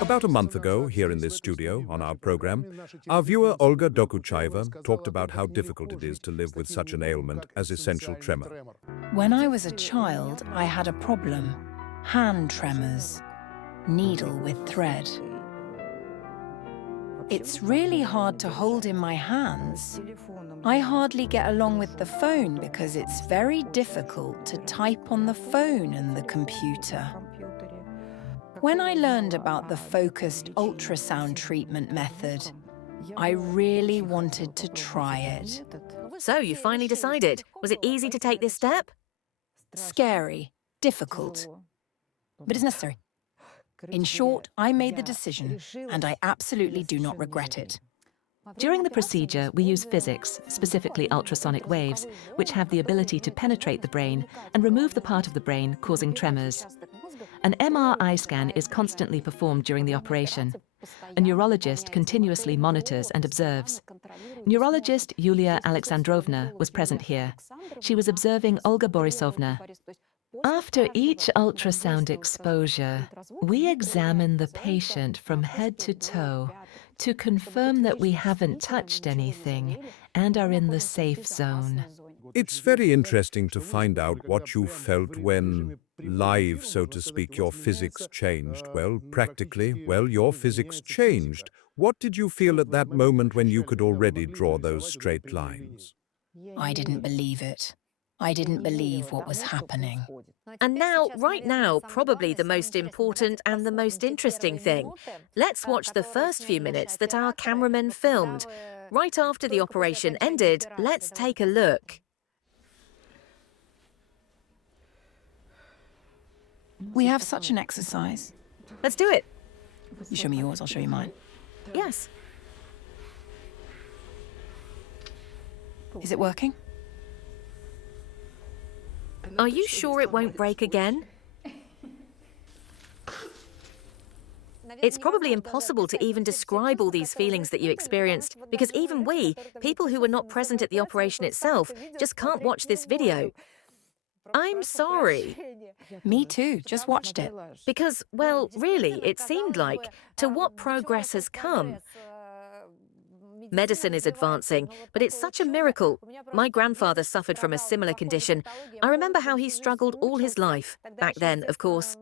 About a month ago, here in this studio, on our program, our viewer Olga Dokuchaeva talked about how difficult it is to live with such an ailment as essential tremor. When I was a child, I had a problem. Hand tremors. Needle with thread. It's really hard to hold in my hands. I hardly get along with the phone because it's very difficult to type on the phone and the computer. When I learned about the focused ultrasound treatment method, I really wanted to try it. So you finally decided. Was it easy to take this step? Scary, difficult, but it's necessary. In short, I made the decision, and I absolutely do not regret it. During the procedure, we use physics, specifically ultrasonic waves, which have the ability to penetrate the brain and remove the part of the brain causing tremors. An MRI scan is constantly performed during the operation. A neurologist continuously monitors and observes. Neurologist Yulia Alexandrovna was present here. She was observing Olga Borisovna. After each ultrasound exposure, we examine the patient from head to toe to confirm that we haven't touched anything and are in the safe zone. It's very interesting to find out what you felt when, live, so to speak, your physics changed. Well, practically, your physics changed. What did you feel at that moment when you could already draw those straight lines? I didn't believe it. I didn't believe what was happening. And now, right now, probably the most important and the most interesting thing. Let's watch the first few minutes that our cameraman filmed. Right after the operation ended, let's take a look. We have such an exercise. Let's do it. You show me yours, I'll show you mine. Yes. Is it working? Are you sure it won't break again? It's probably impossible to even describe all these feelings that you experienced, because even we, people who were not present at the operation itself, just can't watch this video. I'm sorry. Me too, just watched it. Because, well, really, it seemed like, to what progress has come. Medicine is advancing, but it's such a miracle. My grandfather suffered from a similar condition. I remember how he struggled all his life. Back then, of course,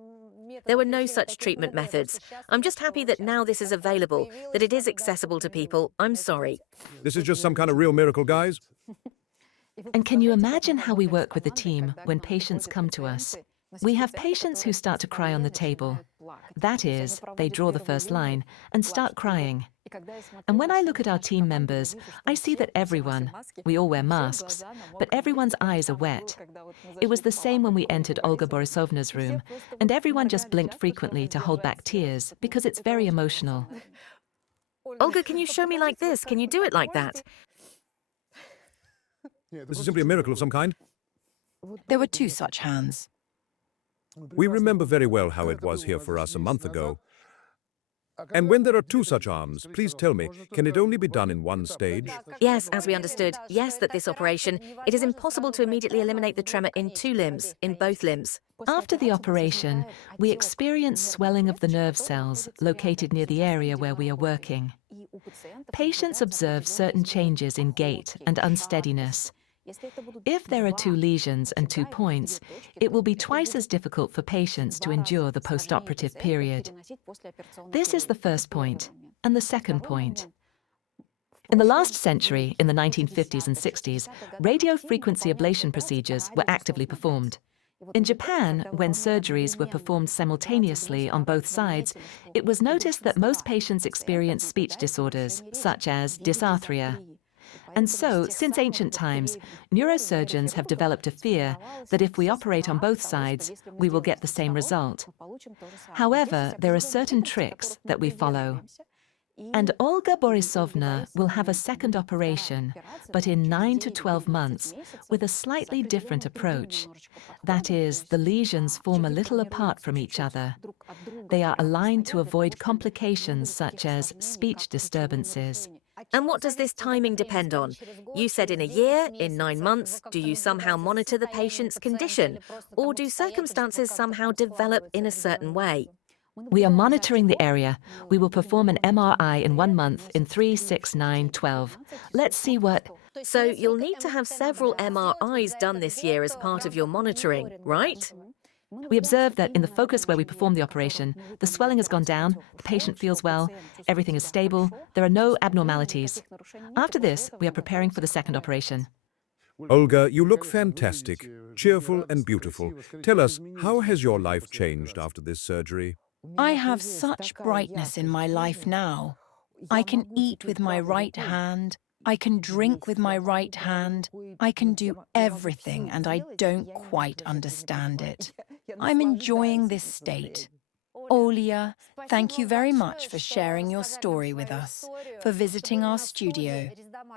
there were no such treatment methods. I'm just happy that now this is available, that it is accessible to people. I'm sorry. This is just some kind of real miracle, guys? And can you imagine how we work with the team when patients come to us? We have patients who start to cry on the table. That is, they draw the first line and start crying. And when I look at our team members, I see that everyone, we all wear masks, but everyone's eyes are wet. It was the same when we entered Olga Borisovna's room, and everyone just blinked frequently to hold back tears because it's very emotional. Olga, can you show me like this? Can you do it like that? This is simply a miracle of some kind. There were two such hands. We remember very well how it was here for us a month ago. And when there are two such arms, please tell me, can it only be done in one stage? Yes, as we understood, yes, that this operation, it is impossible to immediately eliminate the tremor in two limbs, in both limbs. After the operation, we experience swelling of the nerve cells located near the area where we are working. Patients observe certain changes in gait and unsteadiness. If there are two lesions and 2 points, it will be twice as difficult for patients to endure the postoperative period. This is the first point, and the second point. In the last century, in the 1950s and 60s, radiofrequency ablation procedures were actively performed. In Japan, when surgeries were performed simultaneously on both sides, it was noticed that most patients experienced speech disorders, such as dysarthria. And so, since ancient times, neurosurgeons have developed a fear that if we operate on both sides, we will get the same result. However, there are certain tricks that we follow. And Olga Borisovna will have a second operation, but in 9 to 12 months, with a slightly different approach. That is, the lesions form a little apart from each other. They are aligned to avoid complications such as speech disturbances. And what does this timing depend on? You said in a year, in 9 months. Do you somehow monitor the patient's condition? Or do circumstances somehow develop in a certain way? We are monitoring the area. We will perform an MRI in 1 month in 3, 6, 9, 12. Let's see what... So you'll need to have several MRIs done this year as part of your monitoring, right? We observe that in the focus where we perform the operation, the swelling has gone down, the patient feels well, everything is stable, there are no abnormalities. After this, we are preparing for the second operation. Olga, you look fantastic, cheerful and beautiful. Tell us, how has your life changed after this surgery? I have such brightness in my life now. I can eat with my right hand. I can drink with my right hand. I can do everything, and I don't quite understand it. I'm enjoying this state. Olga, thank you very much for sharing your story with us, for visiting our studio.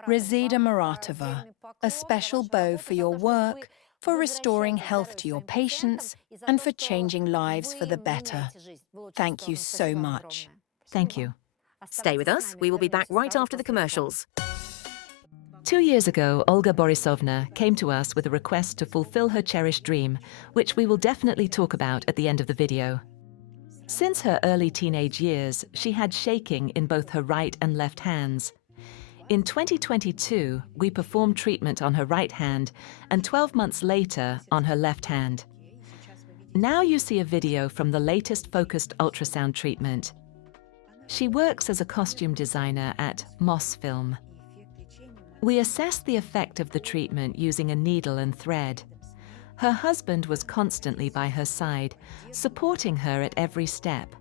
Rezida Muratova, a special bow for your work, for restoring health to your patients, and for changing lives for the better. Thank you so much. Thank you. Stay with us. We will be back right after the commercials. 2 years ago, Olga Borisovna came to us with a request to fulfill her cherished dream, which we will definitely talk about at the end of the video. Since her early teenage years, she had shaking in both her right and left hands. In 2022, we performed treatment on her right hand and 12 months later on her left hand. Now you see a video from the latest focused ultrasound treatment. She works as a costume designer at Mosfilm. We assessed the effect of the treatment using a needle and thread. Her husband was constantly by her side, supporting her at every step.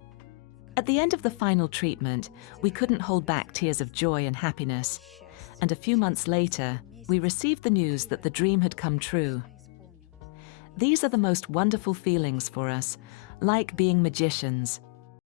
At the end of the final treatment, we couldn't hold back tears of joy and happiness. And a few months later, we received the news that the dream had come true. These are the most wonderful feelings for us, like being magicians.